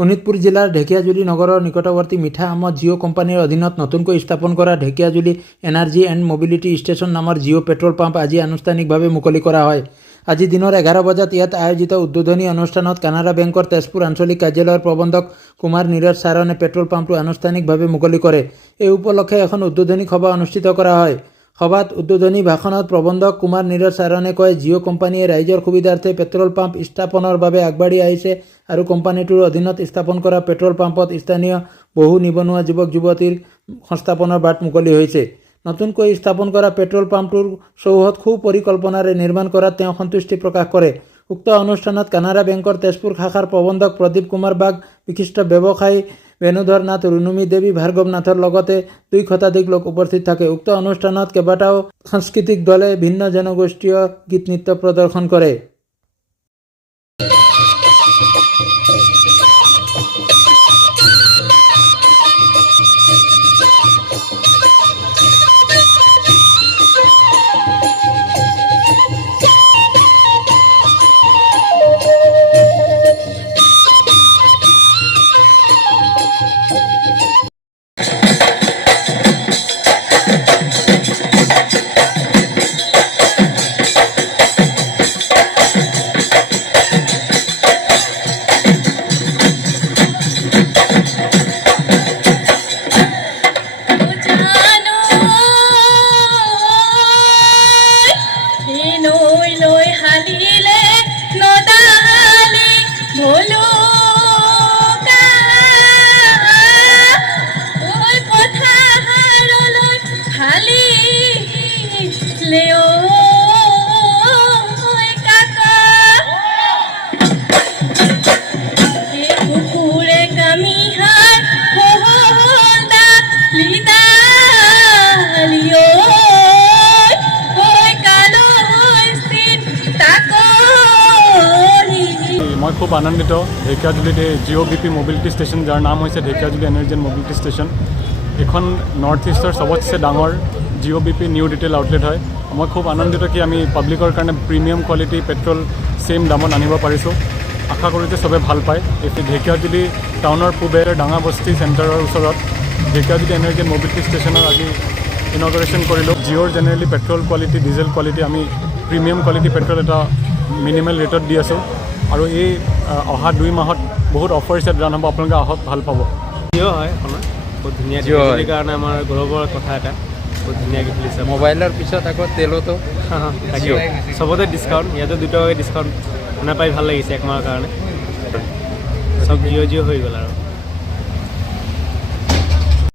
শোণিতপুৰ জিলাৰ ঢেকিয়াজুলি নগৰৰ নিকটৱৰ্তী মিঠা আমত জিঅ' কোম্পানীৰ অধীনত নতুনকৈ স্থাপন কৰা Dhekiajuli energy and mobility station নামৰ জিঅ' পেট্ৰল পাম্প আজি আনুষ্ঠানিকভাৱে মুকলি কৰা হয়। আজি দিনৰ 11 বজাত ইয়াত আয়োজিত উদ্বোধনী অনুষ্ঠানত কানাড়া বেংকৰ তেজপুৰ আঞ্চলিক কাৰ্যালয়ৰ প্ৰবন্ধক কুমাৰ নীৰজ চাৰণে পেট্ৰল পাম্পটো আনুষ্ঠানিকভাৱে মুকলি কৰে। এই উপলক্ষে এখন উদ্বোধনী সভা অনুষ্ঠিত কৰা হয়। সভাত উদ্বোধনী ভাষণত প্ৰবন্ধক কুমাৰ নীৰজ চাৰণে কয়, জিঅ' কোম্পানীয়ে ৰাইজৰ সুবিধাৰ্থে পেট্ৰল পাম্প স্থাপনৰ বাবে আগবাঢ়ি আহিছে আৰু কোম্পানীটোৰ অধীনত স্থাপন কৰা পেট্ৰল পাম্পত স্থানীয় বহু নিবনুৱা যুৱক যুৱতীৰ সংস্থাপনৰ বাট মুকলি হৈছে। নতুনকৈ স্থাপন কৰা পেট্ৰল পাম্পটোৰ চৌহদ সুপৰিকল্পনাৰে নিৰ্মাণ কৰাত তেওঁ সন্তুষ্টি প্ৰকাশ কৰে। উক্ত অনুষ্ঠানত কানাড়া বেংকৰ তেজপুৰ শাখাৰ প্ৰবন্ধক প্ৰদীপ কুমাৰ বাগ, বিশিষ্ট ব্যৱসায়ী বেণুধৰ নাথ, ৰুনুমী দেৱী, ভাৰ্গৱ নাথৰ লগতে 2 শতাধিক লোক উপস্থিত থাকে। উক্ত অনুষ্ঠানত কেইবাটাও সাংস্কৃতিক দলে ভিন্ন জনগোষ্ঠীয় গীত নৃত্য প্ৰদৰ্শন কৰে। मैं खूब आनंदित ढेकियाजुलित जिओ बीपी मोबिलिटी स्टेशन जार नाम है Dhekiajuli energy and mobility station एन नॉर्थ ईस्टर सबसे डांगर Jio BP new retail outlet है। मैं खूब आनंदित कि आम पब्लिकर कारण प्रिमियम क्वालिटी पेट्रोल सेम दामत आनिब पारिছোঁ। आशा करूँ যে सबै ভাল पाए। ढेकियाजुली टाउनर पूबे डांगा बस्ती सेंटरर ऊर ढेकियाजुली एनार्जी एंड मोबिलिटी स्टेशनर आज इनॉग्रेशन करिलो। जिओर generally petrol quality diesel quality आम premium quality petrol at minimal रेटत दी आसो और ये अहा 2 माहत बहुत अफार हिसाब रान हम आपलोक आहत ভাল পাব। जिओ है बहुत धुनिया जिओर कारण आम गौरवर कथा এটা बहुत धुनिया खुलिছে। मोबाइलर पिछत आको तेलतो सबते डिस्काउंट इतना 2 टका डिस्काउंट शुना पाई ভাল লাগিছে 1 माहर कारण सब जिओ जिओ हो गल।